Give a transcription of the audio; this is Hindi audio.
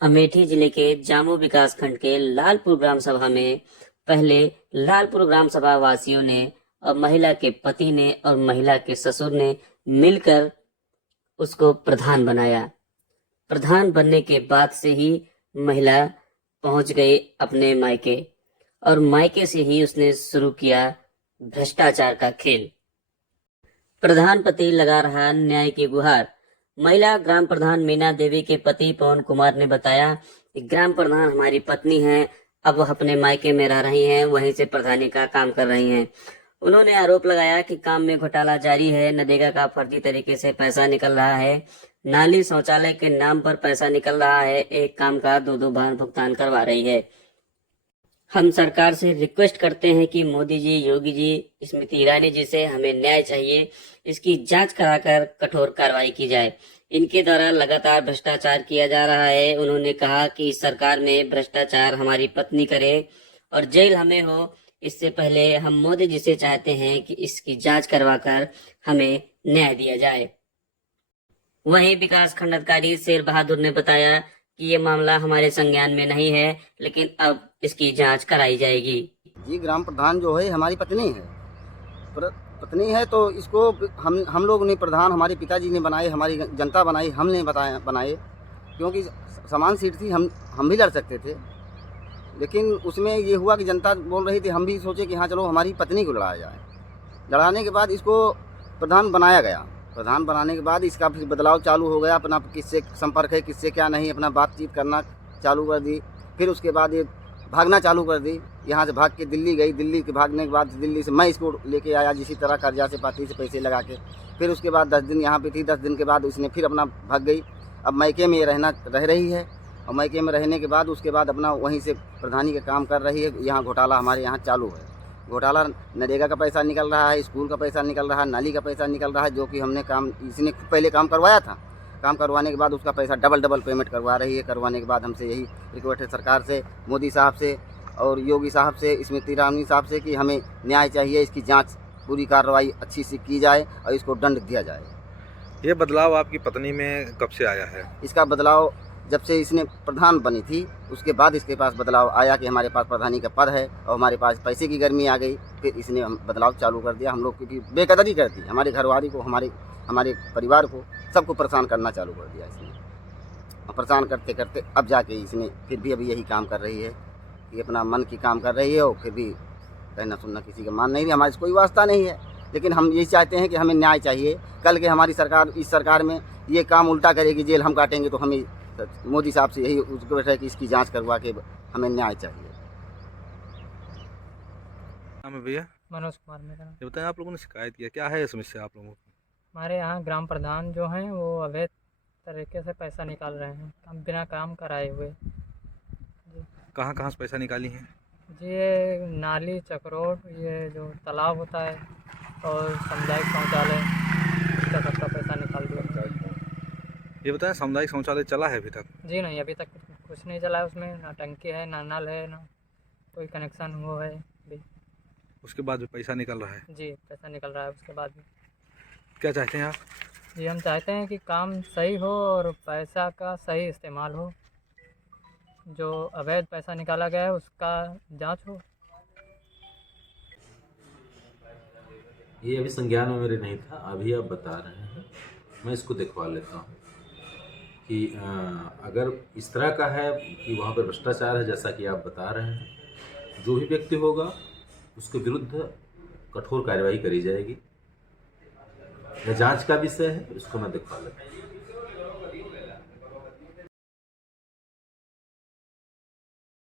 अमेठी जिले के जामू विकास खंड के लालपुर ग्राम सभा में पहले लालपुर ग्राम सभा वासियों ने और महिला के पति ने और महिला के ससुर ने मिलकर उसको प्रधान बनाया। प्रधान बनने के बाद से ही महिला पहुंच गई अपने मायके और मायके से ही उसने शुरू किया भ्रष्टाचार का खेल। प्रधान पति लगा रहा न्याय की गुहार। महिला ग्राम प्रधान मीना देवी के पति पवन कुमार ने बताया कि ग्राम प्रधान हमारी पत्नी है, अब वह अपने मायके में रह रही हैं, वहीं से प्रधानी का काम कर रही हैं। उन्होंने आरोप लगाया कि काम में घोटाला जारी है, नरेगा का फर्जी तरीके से पैसा निकल रहा है, नाली शौचालय के नाम पर पैसा निकल रहा है, एक काम का दो बार भुगतान करवा रही है। हम सरकार से रिक्वेस्ट करते हैं कि मोदी जी, योगी जी, स्मृति ईरानी जी से हमें न्याय चाहिए, इसकी जांच कराकर कठोर कार्रवाई की जाए। इनके द्वारा लगातार भ्रष्टाचार किया जा रहा है। उन्होंने कहा कि इस सरकार में भ्रष्टाचार हमारी पत्नी करे और जेल हमें हो, इससे पहले हम मोदी जी से चाहते हैं कि इसकी जांच करवाकर हमें न्याय दिया जाए। वहीं विकास खंड अधिकारी शेर बहादुर ने बताया कि ये मामला हमारे संज्ञान में नहीं है, लेकिन अब इसकी जांच कराई जाएगी। जी, ग्राम प्रधान जो है हमारी पत्नी है। पत्नी है तो इसको हम लोग नहीं, प्रधान हमारे पिताजी ने बनाए, हमारी जनता बनाई, हमने बनाए क्योंकि समान सीट थी, हम भी लड़ सकते थे। लेकिन उसमें ये हुआ कि जनता बोल रही थी, हम भी सोचे कि हाँ चलो हमारी पत्नी को लड़ाया जाए। लड़ाने के बाद इसको प्रधान बनाया गया। प्रधान बनाने के बाद इसका फिर बदलाव चालू हो गया, अपना किससे संपर्क है किससे क्या नहीं, अपना बातचीत करना चालू कर दी। फिर उसके बाद ये भागना चालू कर दी, यहाँ से भाग के दिल्ली गई। दिल्ली के भागने के बाद दिल्ली से मैं इसको लेके आया, जिसी तरह कर्जा से पाती से पैसे लगा के। फिर उसके बाद 10 दिन यहाँ पे थी, 10 दिन के बाद उसने फिर अपना भाग गई। अब मायके में रह रही है और मायके में रहने के बाद उसके बाद अपना वहीं से प्रधानी का काम कर रही है। यहाँ घोटाला हमारे यहाँ चालू है। घोटाला नरेगा का पैसा निकल रहा है, स्कूल का पैसा निकल रहा है, नाली का पैसा निकल रहा है, जो कि हमने काम इसने पहले काम करवाया था। काम करवाने के बाद उसका पैसा डबल पेमेंट करवा रही है। करवाने के बाद हमसे यही रिक्वेस्ट है सरकार से, मोदी साहब से और योगी साहब से, स्मृति ईरानी साहब से कि हमें न्याय चाहिए, इसकी जांच पूरी कार्रवाई अच्छी से की जाए और इसको दंड दिया जाए। ये बदलाव आपकी पत्नी में कब से आया है? इसका बदलाव जब से इसने प्रधान बनी थी उसके बाद इसके पास बदलाव आया कि हमारे पास प्रधानी का पद है और हमारे पास पैसे की गर्मी आ गई। फिर इसने बदलाव चालू कर दिया। हम लोग की बेकदरी कर दी, हमारे घरवाली को, हमारे परिवार को, सबको परेशान करना चालू कर दिया इसने। और परेशान करते करते अब जाके इसने फिर भी अभी यही काम कर रही है कि अपना मन की काम कर रही है और फिर भी कहना सुनना किसी का मान नहीं रही। हमारे से कोई वास्ता नहीं है, लेकिन हम यही चाहते हैं कि हमें न्याय चाहिए। कल के हमारी सरकार, इस सरकार में ये काम उल्टा करेगी, जेल हम काटेंगे, तो हमें मोदी साहब से यही उसको बैठा है कि इसकी जांच करवा के हमें न्याय चाहिए। नाम है भैया? मनोज कुमार मेरा नाम। ये बताएं, आप लोगों ने शिकायत किया, क्या है समस्या आप लोगों की? हमारे यहाँ ग्राम प्रधान जो हैं वो अवैध तरीके से पैसा निकाल रहे हैं, हम बिना काम कराए हुए। कहाँ कहाँ से पैसा निकाली हैं? ये नाली, चक्रोट, ये जो तालाब होता है और सामुदायिक शौचालय, इसका सबका पैसा निकाल दिया। ये बताएं, सामुदायिक शौचालय चला है अभी तक? जी नहीं, अभी तक कुछ नहीं चला है। उसमें ना टंकी है, ना नल है, ना कोई कनेक्शन वो है भी। उसके बाद भी पैसा निकल रहा है? जी, पैसा निकल रहा है उसके बाद भी। क्या चाहते हैं आप? जी, हम चाहते हैं कि काम सही हो और पैसा का सही इस्तेमाल हो। जो अवैध पैसा निकाला गया है उसका जांच हो। ये अभी संज्ञान में मेरे नहीं था, अभी आप बता रहे हैं, मैं इसको दिखवा लेता हूँ कि अगर इस तरह का है कि वहाँ पर भ्रष्टाचार है जैसा कि आप बता रहे हैं, जो भी व्यक्ति होगा उसके विरुद्ध कठोर कार्रवाई करी जाएगी। यह जांच का विषय है, इसको मैं दिखवा लेता हूँ।